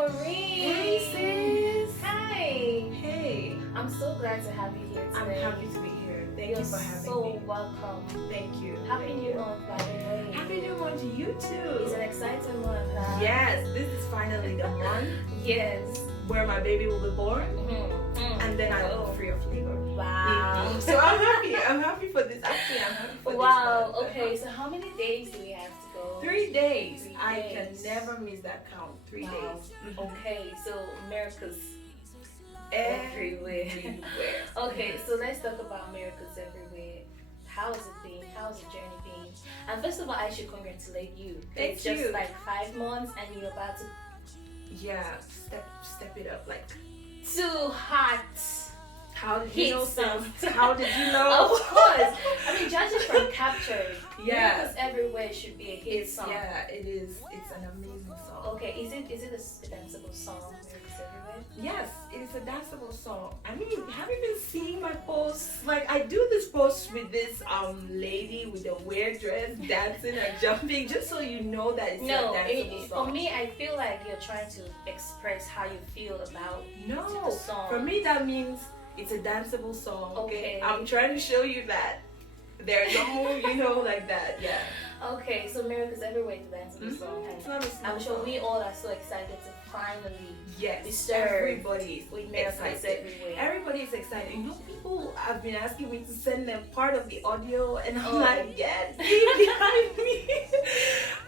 Maureen. Hey, sis. Hi. Hey. I'm so glad to have you here today. I'm happy to be here. Thank You're you for having so me. welcome. Thank you. Happy Thank New you. Month, by the way. Happy New Month to you too. It's an exciting month, huh? Yes, this is finally the month Yes. where my baby will be born, and then I will be free of labor. Wow. So I'm happy. I'm happy for this. Actually, I'm happy for this. Wow. month. Okay, so how many days do we have to go? 3 days. 3 I can days. never miss that count. 3 Wow. days. Okay, so miracles Everywhere. everywhere. Okay, so let's talk about miracles everywhere. How's it been? How's the journey been? And first of all, I should congratulate you. Thank It's you. just like 5 months and you're about to Yeah, step it up. Like, too hot. how did Hit you know? some. How did you know? Of course. I mean, judging from Captured, Yeah. Miracles Everywhere should be a hit song. Yeah, it is. It's an amazing song. Okay, is it a danceable song, Miracles Everywhere? Yes, it is a danceable song. I mean, have you been seeing my posts? Like, I do this post with this lady with a weird dress dancing and jumping, just so you know that it's No, a danceable song. for me, I feel like you're trying to express how you feel about No, the song. for me that means it's a danceable song. Okay. I'm trying to show you that there's no, like that. Yeah. Okay, so Miracles Everywhere is a danceable song. Mhm. And It's not a small I'm sure song. we all are so excited to finally Yes, be served everybody's with Miracles excited. Everywhere. Everybody is excited. You know, people have been asking me to send them part of the audio, and I'm Oh. like, get thee behind me.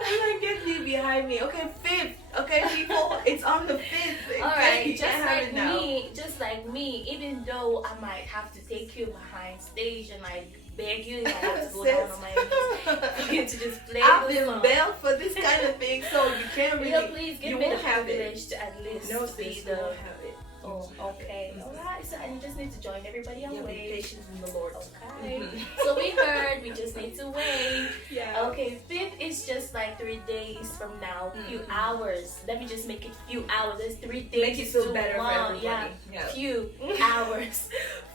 I'm like, get thee behind me. Okay, 5th. Okay, people, it's on the 5th. Okay, Alright, you can't have it now. just like me, even though I might have to take you behind stage and like beg you if I have to go down on my knees for you to just play I've the been song. bailed for this kind of thing, so you can't really. You know, please give you me the won't have it. privilege to at least No, be sis, you the. won't have it. Oh, okay. Mhm. Alright, so and you just need to join everybody on Yeah, be wait. patient in the Lord. Okay. Mhm. So we heard we just need to wait. Yeah. Okay, 5th is just like 3 days from now, few Mhm. hours. Let me just make it few hours. There's 3 things. Make it feel to better for one. everybody. Yeah, Yeah. few hours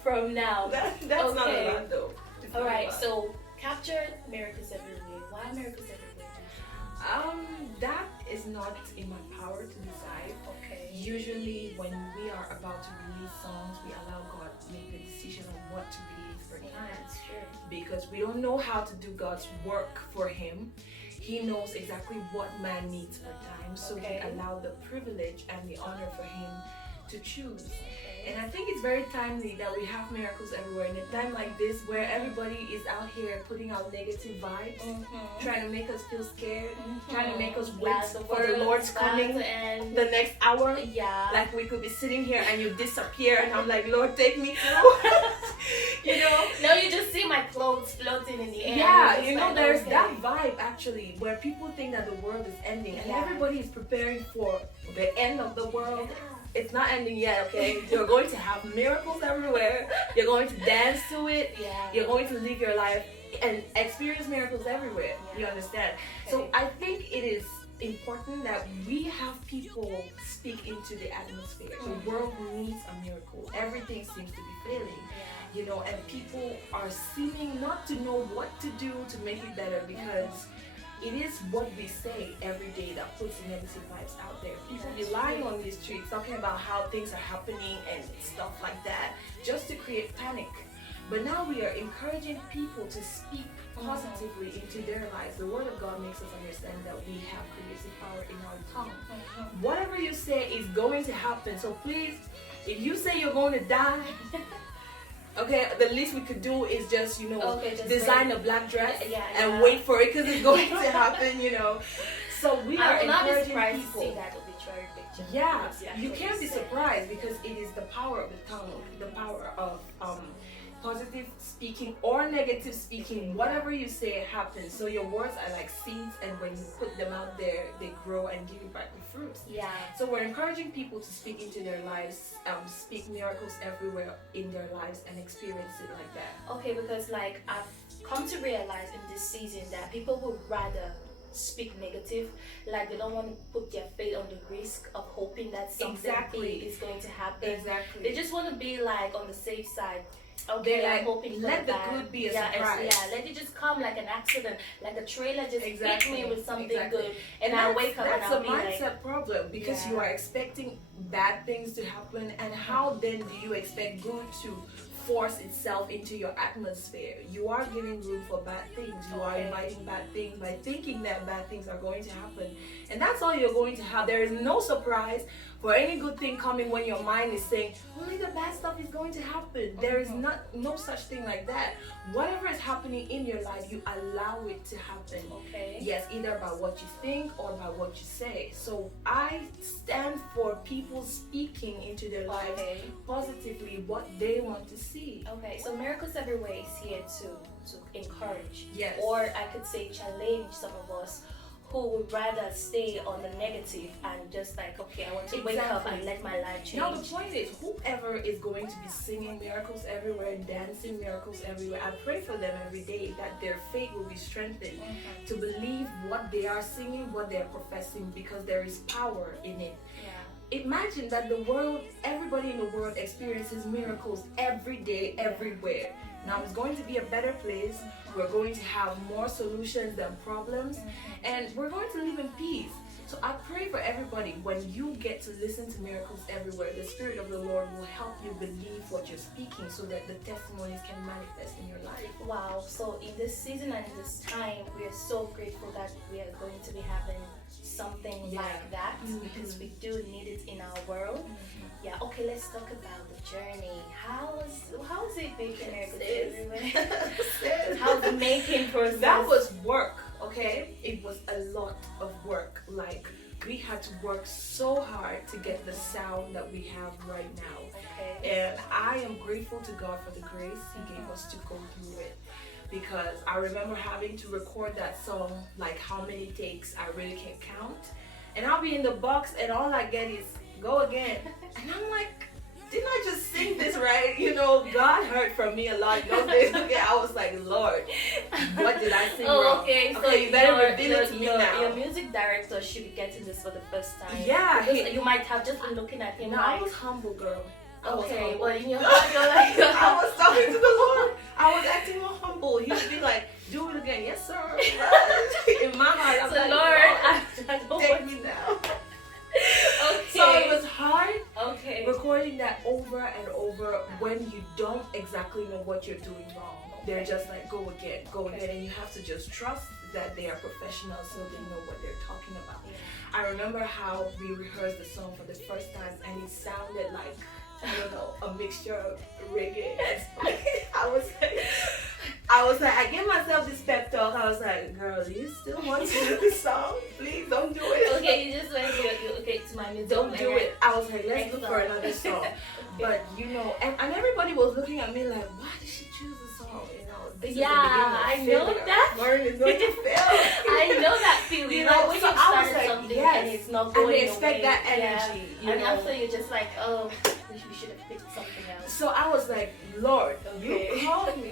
from now. That's not Okay. a lot though. It's not All a right, lot. so Captured Miracles Everywhere. Why Miracles Everywhere? That is not in my power to decide. Okay. Usually, when we are about to release songs, we allow God to make the decision on what to release for Yeah, time, that's true. because we don't know how to do God's work for Him. He knows exactly what man needs for time, so Okay. we allow the privilege and the honor for Him to choose. Okay. And I think it's very timely that we have miracles everywhere in a time like this, where everybody is out here putting out negative vibes, trying to make us feel scared, trying to make us wait That's for the Lord's coming and the next hour. yeah. Like, we could be sitting here and you disappear, and I'm like, Lord, take me through. You know? No, you just see my clothes floating in the air. Yeah, You're you just know, like, there's okay. that vibe actually where people think that the world is ending, and Yeah. everybody is preparing for the end of the world. Yeah. It's not ending yet, okay? You're going to have miracles everywhere. You're going to dance to it. Yeah. You're going to live your life and experience miracles everywhere. Yeah. You understand? Okay. So I think it is important that we have people speak into the atmosphere. Mhm. The world needs a miracle. Everything seems to be failing. Yeah. You know, and people are seeming not to know what to do to make it better, because it is what we say every day that puts the negative vibes out there. People be lying on these streets, talking about how things are happening and stuff like that, just to create panic. But now we are encouraging people to speak positively into their lives. The Word of God makes us understand that we have creative power in our tongue. Whatever you say is going to happen. So please, if you say you're going to die, okay, the least we could do is just, Okay, just design wait. a black dress Yeah, and yeah. wait for it, because it's going to happen. So we I are will not be encouraging surprised people. to see that obituary picture. Yeah, What you actually can't be said. surprised, because it is the power of the tongue, the power of positive speaking or negative speaking. Whatever you say happens. So your words are like seeds, and when you put them out there, they grow and give you back the fruits. Yeah. So we're encouraging people to speak into their lives, speak miracles everywhere in their lives, and experience it like that. Okay, because like I've come to realize in this season that people would rather speak negative, like they don't want to put their faith on the risk of hoping that something Exactly. big is going to happen. Exactly. They just want to be like on the safe side. Okay, They're I'm like, hoping for let the bad. good be a Yeah, surprise. let it just come like an accident, like a trailer just Exactly, hit me with something exactly. good, and I wake up and that's I'll a be mindset like, problem, because you are expecting bad things to happen, and how then do you expect good to force itself into your atmosphere? You are giving room for bad things. You are inviting bad things by thinking that bad things are going to happen, and that's all you're going to have. There is no surprise for any good thing coming when your mind is saying only the bad stuff is going to happen. There is no such thing like that. Whatever is happening in your life, you allow it to happen. okay, Yes, either by what you think or by what you say. So I stand for people speaking into their lives positively what they want to see. Okay, so Miracles Everywhere is here to encourage, Yes, or I could say challenge some of us who would rather stay on the negative and just like, okay, I want to wake up and let my life change. Now the point is, whoever is going to be singing Miracles Everywhere and dancing Miracles Everywhere, I pray for them every day that their faith will be strengthened to believe what they are singing, what they are professing, because there is power in it. Imagine that the world, everybody in the world experiences miracles every day, everywhere. Now it's going to be a better place. We're going to have more solutions than problems, and we're going to live in peace. So I pray for everybody, when you get to listen to Miracles Everywhere, the Spirit of the Lord will help you believe what you're speaking so that the testimonies can manifest in your life. Wow, so in this season and in this time, we are so grateful that we are going to be having something like that, because we do need it in our world. Yeah, okay, let's talk about the journey. How is it making Miracles Everywhere? How's the making process? That was work, okay? It was a lot of work. Like, we had to work so hard to get the sound that we have right now. Okay. And I am grateful to God for the grace He gave us to go through it. Because I remember having to record that song, like how many takes, I really can't count. And I'll be in the box and all I get is, go again. And I'm like, didn't I just sing this right? You know, God heard from me a lot those days. Okay, I was like, Lord, what did I sing wrong? Okay, so you better reveal it to me now. Your music director should be getting this for the first time. Yeah. You might have just been looking at him No, like, I was humble, girl. okay, well, in your heart, you're like, I was talking to the Lord. I was acting more humble. He would be like, do it again. Yes, sir. In my heart, I'm so like, Lord, I don't take want me now. Okay. So it was hard recording that over and over when you don't exactly know what you're doing wrong. They're just like, go again, and you have to just trust that they are professionals, so they know what they're talking about. I remember how we rehearsed the song for the first time, and it sounded like, I don't know, a mixture of reggae and stuff. I was like, I gave myself this pep talk. I was like, girl, do you still want to do this song? Please don't do it. Okay, you just went to my music. Don't do it. I was like, let's look for another song. But you know, and everybody was looking at me like, why did she choose this song? You know, this I is know that. Maureen is going to fail. I know that feeling. You know, when so you I was started like, something yes, and it's not going and they expect away. that energy. Yeah. And you know? after you're just like, oh, we should have picked something else. So I was like, Lord, you called me.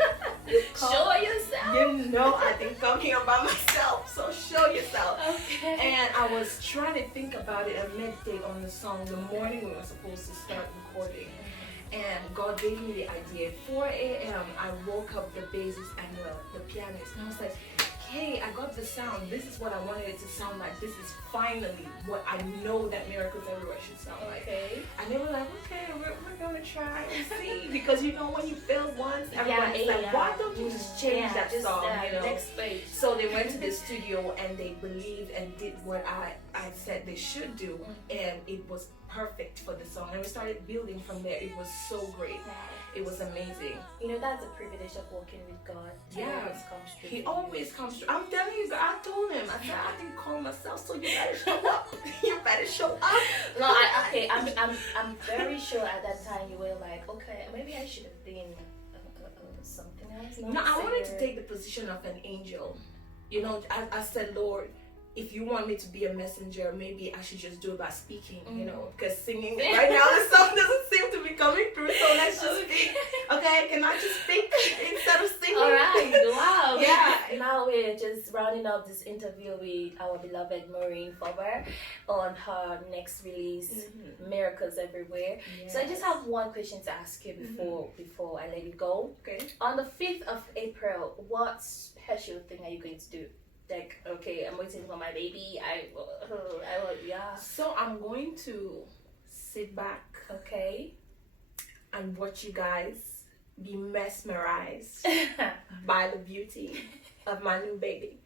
Show yourself. You know I didn't come here by myself, so show yourself. Okay. And I was trying to think about it and meditate on the song the morning we were supposed to start recording. And God gave me the idea. At 4 a.m. I woke up the bassist and the pianist, and I was like, hey, I got the sound. This is what I wanted it to sound like. This is finally what I know that Miracles Everywhere should sound like. And they were like, okay, we're going to try and see. Because you know, when you fail once, everyone's like, why don't you just change that song? You know? Next page. So they went to the studio and they believed and did what I said they should do. And it was perfect for the song. And we started building from there. It was so great. It was amazing. You know, that's the privilege of working with God. He always comes through. He always comes through. I'm telling you, I told him. I said, I didn't call myself, so you better show up. You better show up. No, I'm very sure at that time you were like, okay, maybe I should have been something else. No, I wanted to take the position of an angel. You know, I said, Lord, if you want me to be a messenger, maybe I should just do it by speaking, you know, because singing right now the song doesn't seem to be be coming through, so let's just speak. Okay, can I just speak instead of singing? All right, wow. Yeah. Now we're just rounding up this interview with our beloved Maureen Forbah on her next release, Miracles Everywhere. Yes. So I just have one question to ask you before I let you go. Okay. On the 5th of April, what special thing are you going to do? Like, okay, I'm waiting for my baby. I will, yeah. So I'm going to sit back, Okay. and watch you guys be mesmerized by the beauty of my new baby.